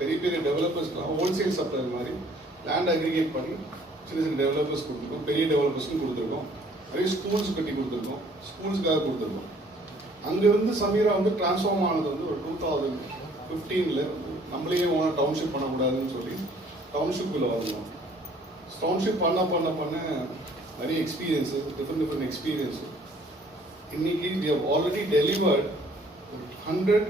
பெரிய பெரிய டெவலப்பர்ஸ்க்குலாம் wholesale supplier மாதிரி லேண்ட் அக்ரிகேட் பண்ணி சின்ன சின்ன டெவலப்பர்ஸ் கொடுத்துருக்கோம், பெரிய டெவலப்பர்ஸ்க்கும் கொடுத்துருக்கோம், நிறைய ஸ்கூல்ஸ் கட்டி கொடுத்துருக்கோம், ஸ்கூல்ஸ்க்காக கொடுத்துருக்கோம். அங்கேருந்து சமீரா வந்து டிரான்ஸ்ஃபார்ம் ஆனது வந்து ஒரு 2015 வந்து நம்மளே ஓனாக டவுன்ஷிப் பண்ணக்கூடாதுன்னு சொல்லி டவுன்ஷிப்பில் வரணும். டவுன்ஷிப் பண்ண நிறைய எக்ஸ்பீரியன்ஸு, டிஃப்ரெண்ட் எக்ஸ்பீரியன்ஸு. இன்னைக்கு we have already delivered 100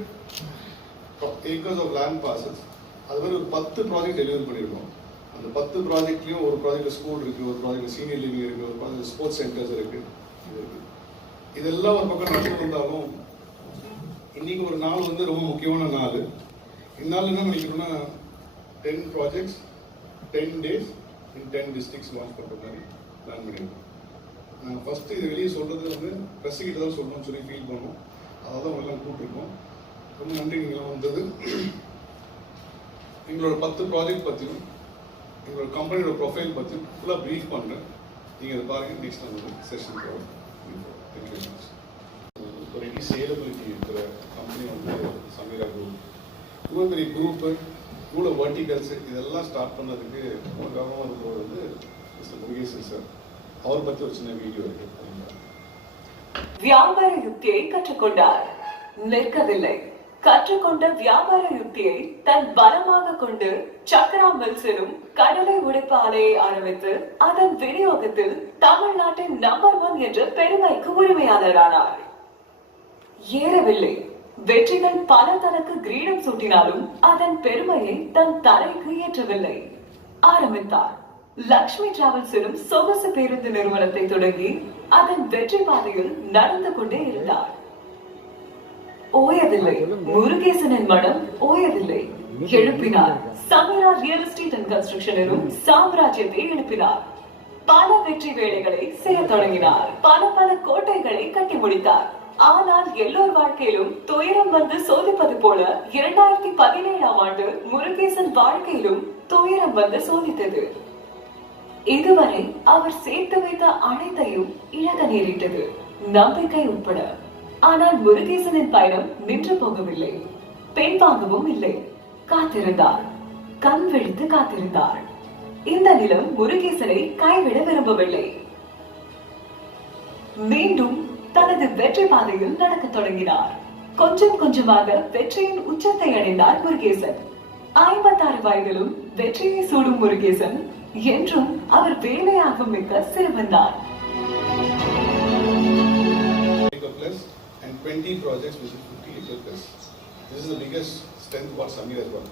acres of land parcels. அது மாதிரி ஒரு 10 ப்ராஜெக்ட் டெலிவரி பண்ணியிருக்கோம். அந்த 10 ப்ராஜெக்ட்லையும் ஒரு ப்ராஜெக்ட் ஸ்கூல் இருக்குது, ஒரு ப்ராஜெக்ட் சீனியர் லிவிங் இருக்குது, ஒரு ப்ராஜெக்ட் ஸ்போர்ட்ஸ் சென்டர்ஸ் இருக்குது. இதெல்லாம் ஒரு பக்கம் நடந்து வந்தாலும் இன்னைக்கு ஒரு நாள் வந்து ரொம்ப முக்கியமான நாள். இந்நாள் என்ன பண்ணிக்கணும்னா 10 projects 10 days in 10 districts launch பண்ணுற மாதிரி பிளான் பண்ணியிருக்கோம். நாங்கள் ஃபஸ்ட்டு இது வெளியே சொல்கிறது வந்து ப்ரெஸ்ஸுக்கிட்ட தான் சொல்லணும்னு சொல்லி ஃபீல் பண்ணோம். அதாவது தான் உங்களெல்லாம் கூப்பிட்டுருக்கோம். ரொம்ப நன்றி நீங்களாம் வந்தது. எங்களோட 10 ப்ராஜெக்ட் பற்றியும் எங்களோட கம்பெனியோட ப்ரொஃபைல் பற்றியும் ஃபுல்லாக ப்ரீஃப் பண்ணுறேன். நீங்கள் அதை பாருங்கள். நெக்ஸ்ட் நம்ம செஷன் போகிறோம். Thank you very much. ஒரு ரெடி சேலபிலிட்டி இருக்கிற கம்பெனி வந்து சமீரா குரூப். இவ்வளோ பெரிய குரூப்பு, இவ்வளோ வர்டிகல்ஸு இதெல்லாம் ஸ்டார்ட் பண்ணதுக்கு ரொம்ப கவனமாக இருக்கிறவர் வந்து மிஸ்டர் முருகேசன் சார். அவர் பற்றி ஒரு சின்ன வீடியோ இருக்கு. வியாபார யுக்தியை கற்றுக்கொண்டார், நிற்கவில்லை. கற்றுக்கொண்ட வியாபார யுக்தியை தன் பலமாக கொண்டு சக்கரா மில்ஸிலும் கடலை உடைப்பு ஆலையை ஆரம்பித்து அதன் விநியோகத்தில் தமிழ்நாட்டின் நம்பர் 1 என்ற பெருமைக்கு உரிமையாளரானார். ஏறவில்லை. வெற்றிகள் பல தனக்கு கிரீடம் சூட்டினாலும் அதன் பெருமையை தன் தலைக்கு ஏற்றவில்லை. ஆரம்பித்தார். லக்ஷ்மி டிராவல்ஸ் எனும் சொகுசு பேருந்து நிறுவனத்தை தொடங்கி அதன் வெற்றி பாதையில் நடந்து கொண்டே இருந்தார். ஓயவில்லை. முருகேசனின் மனம் ஓயவில்லை. எழுப்பினார். Sameera real estate and construction எனும் சாம்ராஜ்யத்தை எழுப்பினார். பல வெற்றி வேலைகளை செய்ய தொடங்கினார். பல கோட்டைகளை கட்டி முடித்தார். ஆனால் எல்லோர் வாழ்க்கையிலும் துயரம் வந்து சோதிப்பது போல 2017ஆம் ஆண்டு முருகேசன் வாழ்க்கையிலும் துயரம் வந்து சோதித்தது. இதுவரை அவர் சேர்த்து வைத்த அனைத்தையும் இழக்க நேரிட்டது, நம்பிக்கை உட்பட. ஆனால் முருகேசனின் பயணம் நின்று போகவில்லை, பின்வாங்கவும் இல்லை. காத்திருந்தார், கண் விழித்து காத்திருந்தார். இந்த நிலம் முருகேசனை கைவிட விரும்பவில்லை. மீண்டும் தனது வெற்றி பாதையில் நடக்க தொடங்கினார். கொஞ்சம் கொஞ்சமாக வெற்றியின் உச்சத்தை அடைந்தார் முருகேசன். 56 வயதிலும் வெற்றியை சூடும் முருகேசன் என்றும் அவர் வேலையாக மிக்க சிறுவன்தான். 20 projects which is 50 acre plus. This is the biggest strength what Samira has got.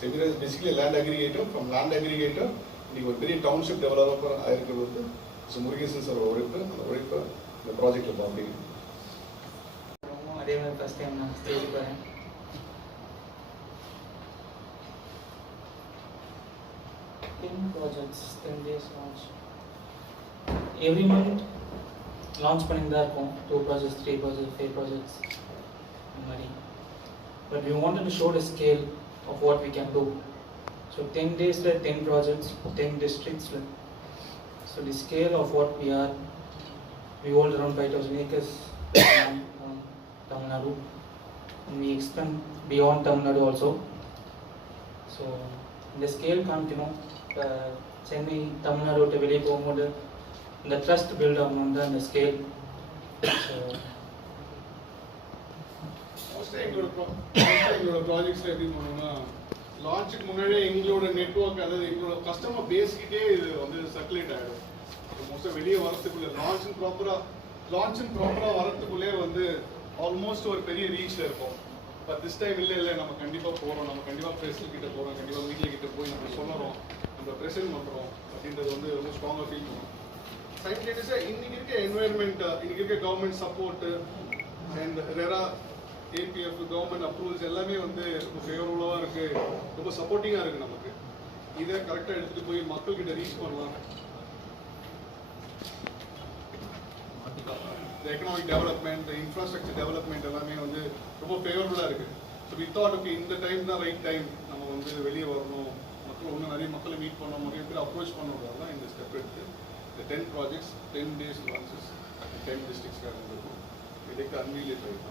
Samira is basically a land aggregator. From land aggregator, he was very township developer. ஆயிருக்கிறது வந்து முருகேசன் சார் உழைப்பு இந்த ப்ராஜெக்ட்ல பார்ப்பீங்க. அதே மாதிரி ஃபர்ஸ்ட் டைம் நான் stage போகிறேன். Projects 10 days launch. Every month launch பண்ணிட்டு தான் இருக்கும். 2 projects, 3 projects, 5 projects இந்த மாதிரி. But we wanted to show the scale of what we can do. So 10 days la 10 projects, 10 districts la. So the scale of what we are, we hold around 5,000 acres in Tamil Nadu, and we expand beyond Tamil Nadu also. So the scale comes, Chennai Tamil Nadu விட்டு வெளியே போகும்போது இந்த trust build ஆகணும் தான் இந்த scale. எங்களோட ப்ராஜெக்ட்ஸில் எப்படி பண்ணணும்னா லான்ச்சுக்கு முன்னாடியே எங்களோட நெட்ஒர்க், அதாவது எங்களோட கஸ்டமர் பேஸ்கிட்டே இது வந்து சர்க்குலேட் ஆகிடும். மோஸ்ட்டாக வெளியே வரத்துக்குள்ளே லான்ச்சுன்னு ப்ராப்பராக வரத்துக்குள்ளே வந்து ஆல்மோஸ்ட் ஒரு பெரிய ரீச்சில் இருக்கும். பட் திஸ் டைம் இல்லை நம்ம கண்டிப்பாக போகிறோம், நம்ம கண்டிப்பாக ப்ரெஸ்கிட்ட போகிறோம், கண்டிப்பாக மீடியா கிட்ட போய் நம்ம சொல்லுறோம், நம்ம ப்ரெசென்ட் பண்ணுறோம் அப்படின்றது வந்து ரொம்ப ஸ்ட்ராங்காக ஃபீல் பண்ணுவோம். சைமல்டேனியஸாக இன்னைக்கு இருக்க என்வாயர்மெண்ட், இன்னைக்கு இருக்க government support and RERA APF government approvals எல்லாமே வந்து ரொம்ப ஃபேவரபுளாக இருக்குது, ரொம்ப சப்போர்ட்டிங்காக இருக்குது. நமக்கு இதை கரெக்டாக எடுத்துகிட்டு போய் மக்கள்கிட்ட ரீச் பண்ணலாம். The economic development, the infrastructure development எல்லாமே வந்து ரொம்ப ஃபேவரபுளாக இருக்குது. ஸோ வி தாட் ஓகே இந்த டைம் தான் ரைட் டைம், நம்ம வந்து வெளியே வரணும், மக்கள் இன்னும் நிறைய மக்களை மீட் பண்ணணும், நிறைய பேர் அப்ரோச் பண்ணுறதால தான் இந்த ஸ்டெப் எடுத்து இந்த 10 projects 10 days launches 10 districts இருக்கும். இதுக்கு அன்வீல் ரைட்